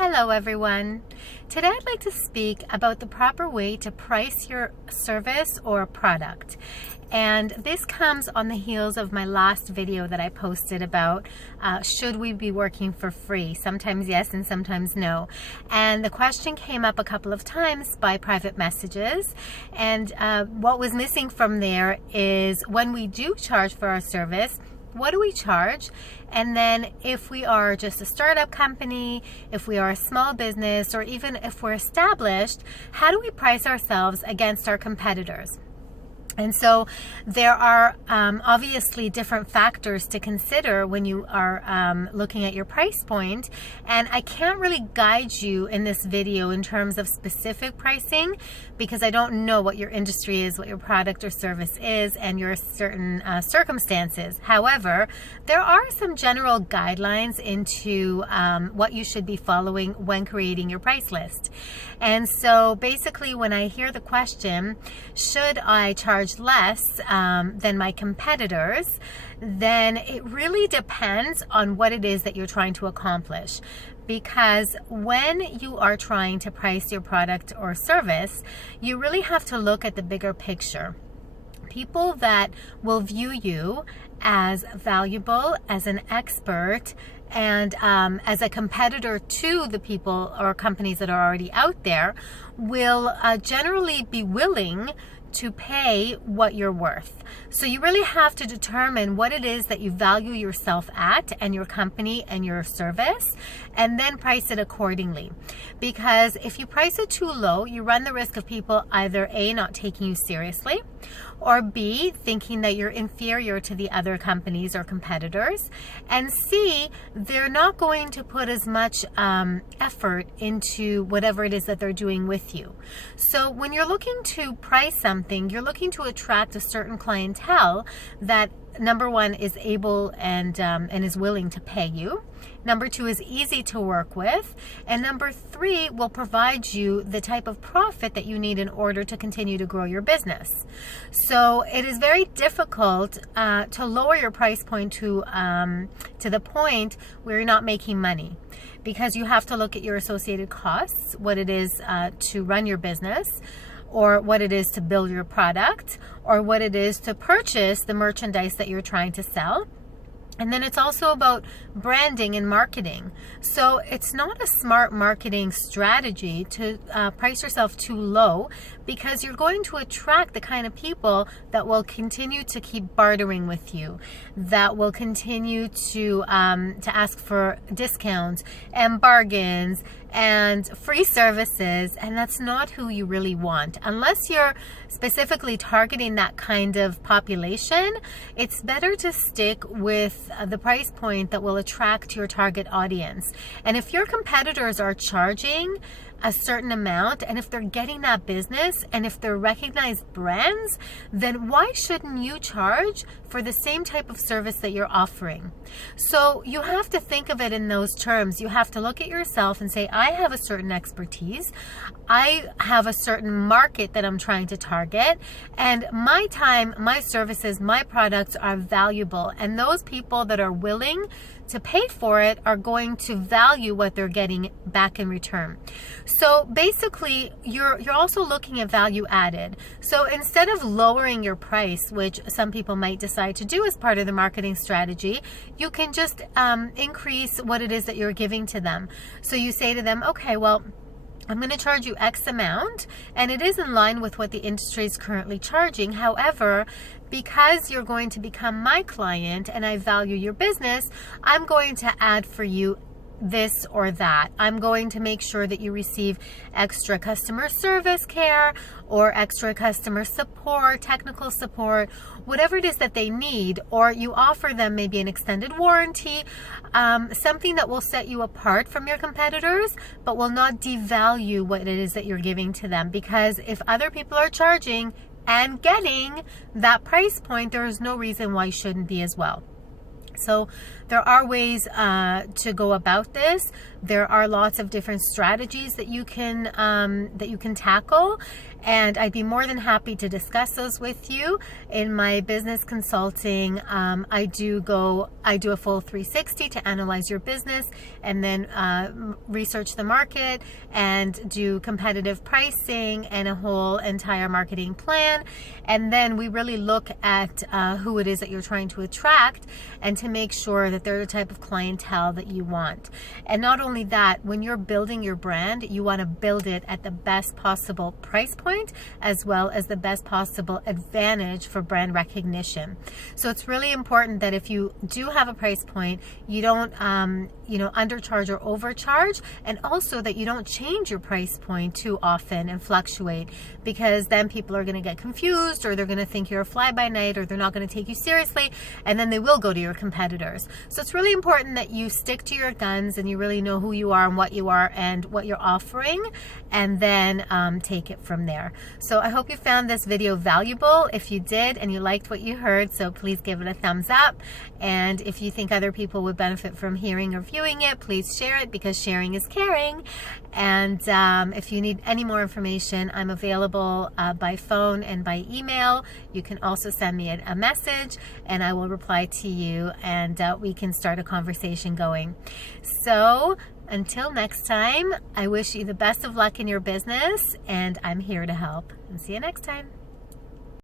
Hello everyone. Today I'd like to speak about the proper way to price your service or product. And this comes on the heels of my last video that I posted about should we be working for free? Sometimes yes and sometimes no. And the question came up a couple of times by private messages. And what was missing from there is when we do charge for our service, what do we charge? And then if we are just a startup company, if we are a small business, or even if we're established, how do we price ourselves against our competitors? And so there are obviously different factors to consider when you are looking at your price point. And I can't really guide you in this video in terms of specific pricing because I don't know what your industry is, what your product or service is, and your certain circumstances. However, there are some general guidelines into what you should be following when creating your price list. And so basically when I hear the question, should I charge less than my competitors, then it really depends on what it is that you're trying to accomplish. Because when you are trying to price your product or service, you really have to look at the bigger picture. People that will view you as valuable, as an expert, and as a competitor to the people or companies that are already out there will generally be willing to pay what you're worth. So you really have to determine what it is that you value yourself at and your company and your service, and then price it accordingly. Because if you price it too low, you run the risk of people either A, not taking you seriously, or B, thinking that you're inferior to the other companies or competitors, and C, they're not going to put as much effort into whatever it is that they're doing with you. So when you're looking to price something, you're looking to attract a certain clientele that, number one, is able and is willing to pay you. Number two, is easy to work with. And number three, will provide you the type of profit that you need in order to continue to grow your business. So it is very difficult to lower your price point to the point where you're not making money, because you have to look at your associated costs, what it is to run your business, or what it is to build your product, or what it is to purchase the merchandise that you're trying to sell. And then it's also about branding and marketing. So it's not a smart marketing strategy to price yourself too low, because you're going to attract the kind of people that will continue to keep bartering with you, that will continue to ask for discounts and bargains and free services, and that's not who you really want. Unless you're specifically targeting that kind of population, it's better to stick with the price point that will attract your target audience. And if your competitors are charging a certain amount, and if they're getting that business, and if they're recognized brands, then why shouldn't you charge for the same type of service that you're offering? So you have to think of it in those terms. You have to look at yourself and say, I have a certain expertise, I have a certain market that I'm trying to target, and my time, my services, my products are valuable, and those people that are willing to pay for it are going to value what they're getting back in return. So basically, you're also looking at value added. So instead of lowering your price, which some people might decide to do as part of the marketing strategy, you can just increase what it is that you're giving to them. So you say to them, okay, well, I'm going to charge you X amount, and it is in line with what the industry is currently charging. However, because you're going to become my client and I value your business, I'm going to add for you this or that. I'm going to make sure that you receive extra customer service care or extra customer support, technical support, whatever it is that they need, or you offer them maybe an extended warranty, something that will set you apart from your competitors, but will not devalue what it is that you're giving to them. Because if other people are charging and getting that price point, there is no reason why you shouldn't be as well. So there are ways to go about this, There are lots of different strategies that you can tackle, and I'd be more than happy to discuss those with you. In my business consulting, I do a full 360 to analyze your business, and then research the market and do competitive pricing and a whole entire marketing plan. And then we really look at who it is that you're trying to attract, and to make sure that they're the type of clientele that you want. And not only that, when you're building your brand, you want to build it at the best possible price point, as well as the best possible advantage for brand recognition. So it's really important that if you do have a price point, you don't undercharge or overcharge, and also that you don't change your price point too often and fluctuate, because then people are going to get confused, or they're going to think you're a fly-by-night, or they're not going to take you seriously, and then they will go to your competitors. So it's really important that you stick to your guns and you really know who you are and what you are and what you're offering, and then take it from there. So I hope you found this video valuable. If you did and you liked what you heard, so please give it a thumbs up. And if you think other people would benefit from hearing or viewing it, please share it, because sharing is caring. And if you need any more information, I'm available by phone and by email. You can also send me a message, and I will reply to you, and we can start a conversation going. So until next time, I wish you the best of luck in your business, and I'm here to help. And see you next time.